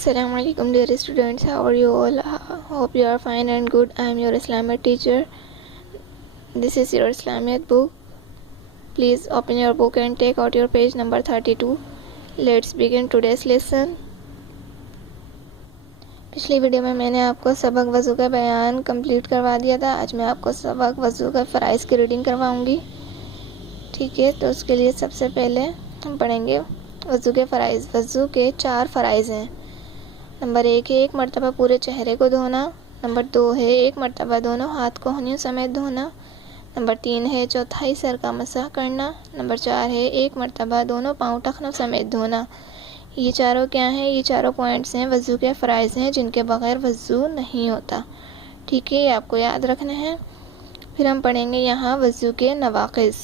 Assalamu alaikum dear students, how are you all? Hope you are fine and good. I am your Islamic teacher. This is your Islamic book. Please open your book and take out your page number 32. Let's begin today's lesson. پچھلی video میں نے آپ کو سبق وضو کا بیان complete کروا دیا تھا. آج میں آپ کو سبق وضو کا فرائض کی ریڈنگ کرواؤں گی. ٹھیک ہے، تو اس کے لیے سب سے پہلے ہم پڑھیں گے وضو کے فرائض. وضو کے 4 فرائض ہیں. نمبر 1 ہے 1 مرتبہ پورے چہرے کو دھونا. نمبر 2 ہے 1 مرتبہ دونوں ہاتھ کوہنیوں سمیت دھونا. نمبر 3 ہے 1/4 سر کا مسح کرنا. نمبر 4 ہے 1 مرتبہ دونوں پاؤں ٹخنوں سمیت دھونا. یہ چاروں کیا ہیں؟ یہ چاروں پوائنٹس ہیں، وضو کے فرائض ہیں جن کے بغیر وضو نہیں ہوتا. ٹھیک ہے، یہ آپ کو یاد رکھنا ہے. پھر ہم پڑھیں گے یہاں وضو کے نواقض.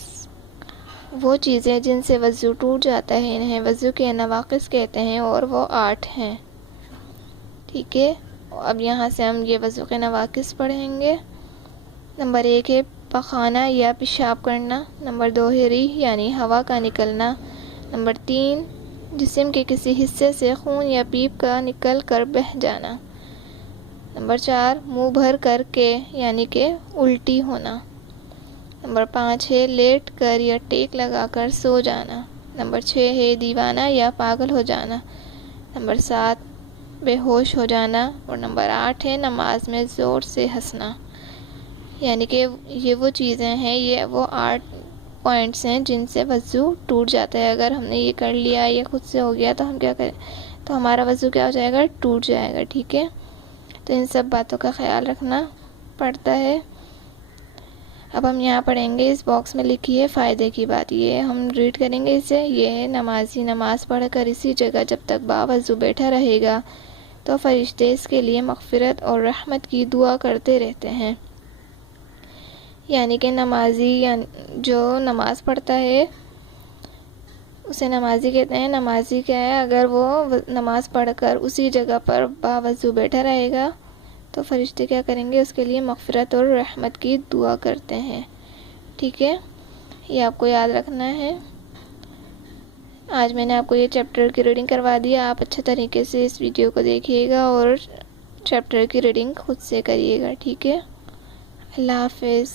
وہ چیزیں جن سے وضو ٹوٹ جاتا ہے انہیں وضو کے نواقض کہتے ہیں اور وہ 8 ہیں. ٹھیک ہے، اب یہاں سے ہم یہ وضو کے نواقض پڑھیں گے. نمبر 1 ہے پخانہ یا پیشاب کرنا. نمبر 2 ہے ریح یعنی ہوا کا نکلنا. نمبر 3 جسم کے کسی حصے سے خون یا پیپ کا نکل کر بہہ جانا. نمبر 4 منہ بھر کر کے یعنی کہ الٹی ہونا. نمبر 5 ہے لیٹ کر یا ٹیک لگا کر سو جانا. نمبر 6 ہے دیوانہ یا پاگل ہو جانا. نمبر 7 بے ہوش ہو جانا. اور نمبر 8 ہے نماز میں زور سے ہنسنا. یعنی کہ یہ وہ چیزیں ہیں، یہ وہ 8 پوائنٹس ہیں جن سے وضو ٹوٹ جاتا ہے. اگر ہم نے یہ کر لیا، یہ خود سے ہو گیا، تو ہم کیا کریں؟ تو ہمارا وضو کیا ہو جائے گا؟ ٹوٹ جائے گا. ٹھیک ہے، تو ان سب باتوں کا خیال رکھنا پڑتا ہے. اب ہم یہاں پڑھیں گے، اس باکس میں لکھی ہے فائدے کی بات. یہ ہم ریڈ کریں گے اسے. یہ ہے نمازی نماز پڑھ کر اسی جگہ جب تک باوضو بیٹھا رہے گا تو فرشتے اس کے لیے مغفرت اور رحمت کی دعا کرتے رہتے ہیں. یعنی کہ نمازی جو نماز پڑھتا ہے اسے نمازی کہتے ہیں. نمازی کیا ہے؟ اگر وہ نماز پڑھ کر اسی جگہ پر باوضو بیٹھا رہے گا تو فرشتے کیا کریں گے؟ اس کے لیے مغفرت اور رحمت کی دعا کرتے ہیں. ٹھیک ہے، یہ آپ کو یاد رکھنا ہے. آج میں نے آپ کو یہ چیپٹر کی ریڈنگ کروا دیا. آپ اچھے طریقے سے اس ویڈیو کو دیکھیے گا اور چیپٹر کی ریڈنگ خود سے کریے گا. ٹھیک ہے، اللہ حافظ.